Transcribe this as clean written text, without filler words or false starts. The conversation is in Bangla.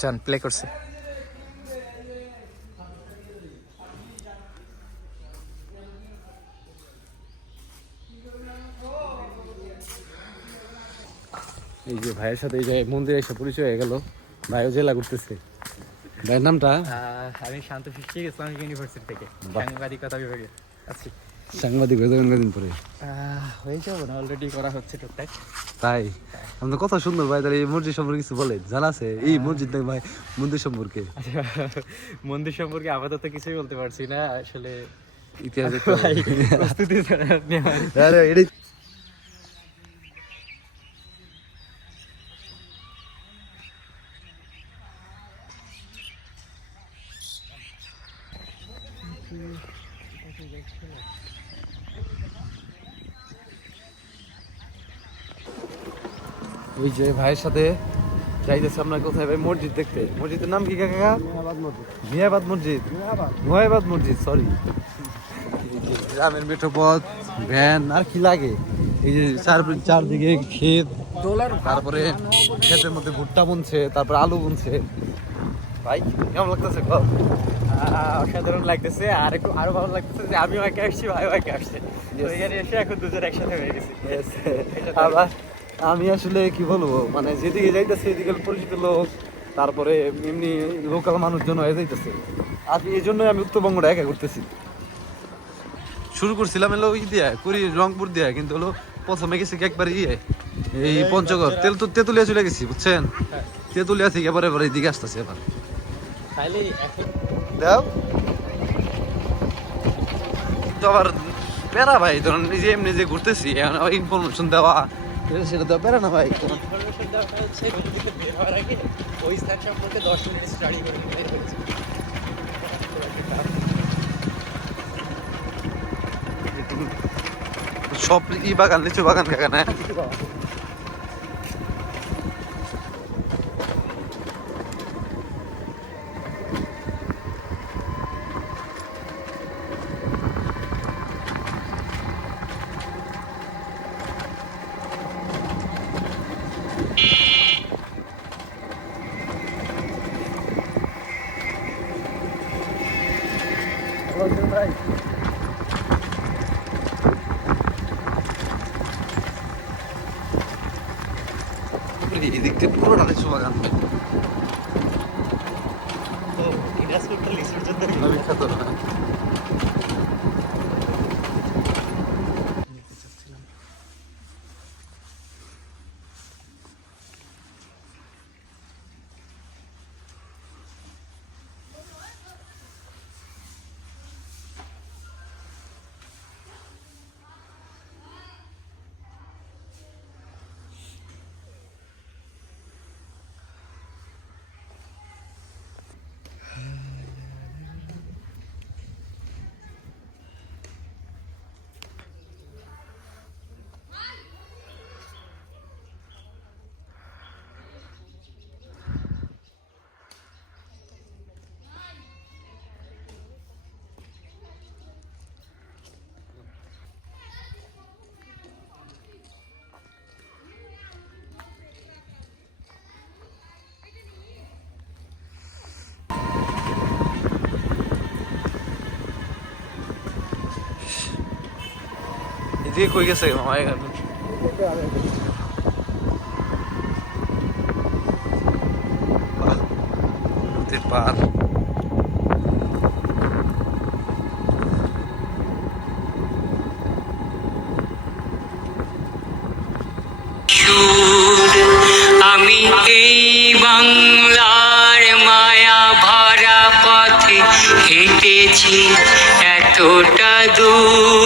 যান প্লে করছে। এই যে ভাইয়ের সাথে এই যে মন্দিরে এসে পরিচয় হয়ে গেল। ভাইও জেলা করতেছে। ভাইয়ের নামটা? আমি শান্ত ফিশিক ইসলামিক ইউনিভার্সিটি থেকে সাংবাদিকতা বিভাগে আছি। সাংবাদিক হয়ে যাবেন কদিন পরে? হয়ে যাবো না, অলরেডি করা হচ্ছে টুকটাক। তাই আপনার কথা সুন্দর ভাই। তাহলে এই মসজিদ সম্পর্কে কিছু বলেন, জানা আছে এই মসজিদ নাই ভাই? মন্দির সম্পর্কে মন্দির সম্পর্কে আপাতত কিছুই বলতে পারছি না আসলে, ইতিহাস প্রস্তুতি ওই যে ভাইয়ের সাথে যাইতেছে আমরা কোথায় ভাই? মসজিদ দেখতে। মসজিদের নাম কি কাকা? মিয়াবাদ মসজিদ। মিয়াবাদ মসজিদ, সরি। গ্রামের মেঠো পথ, ভ্যান আর কি লাগে। এই যে চারদিকে ক্ষেত, তারপরে ক্ষেতের মধ্যে ভুট্টা বুনছে, তারপরে আলু বুনছে। ভাই কেমন লাগতেছে? অসাধারণ লাগতেছে। আর একটু আরো ভালো লাগতেছে যে আমিও একা আসছি, ভাইও একা আসছে। এখানে এসে এখন দুজন একসাথে হয়ে গেছি। আবার আমি আসলে কি বলবো, মানে যেদিকে যাইতেছে এদিকে পরিচিত লোক, তারপরে এমনি লোকাল মানুষজন হয়ে যাইতেছে। আর এই জন্যই আমি উত্তরবঙ্গটা একা করতেছি। শুরু করছিলাম এলো দিয়া রংপুর দিয়া, কিন্তু হলো প্রথমে গেছি একবার এই পঞ্চগড় তেতুলিয়া চলে গেছি, বুঝছেন? তেতুলিয়া থেকে এবার এদিকে আসতেছি। এবার দাও তো আবার প্যারা ভাই, ধরুন নিজে এমনি যে ঘুরতেছি ইনফরমেশন দেওয়া, সেটা তো প্যারা না ভাই। ইনফরমেশন দেওয়াটা হচ্ছে বের হওয়ার আগে ওই স্থান সম্পর্কে 10 মিনিট স্টাডি করে নিতে হয়েছে। সব বাগান, লিচু বাগান কাকা না? ভাই এদিক থেকে পুরোটা লিচু বাগান। দিনাজপুরটা লিচুর জন্য বিখ্যাত না? এদিকে কই গেছে মামা? নদীর পার। আমি এই বাংলার মায়া ভরা পথে হেঁটেছি এতটা দূর।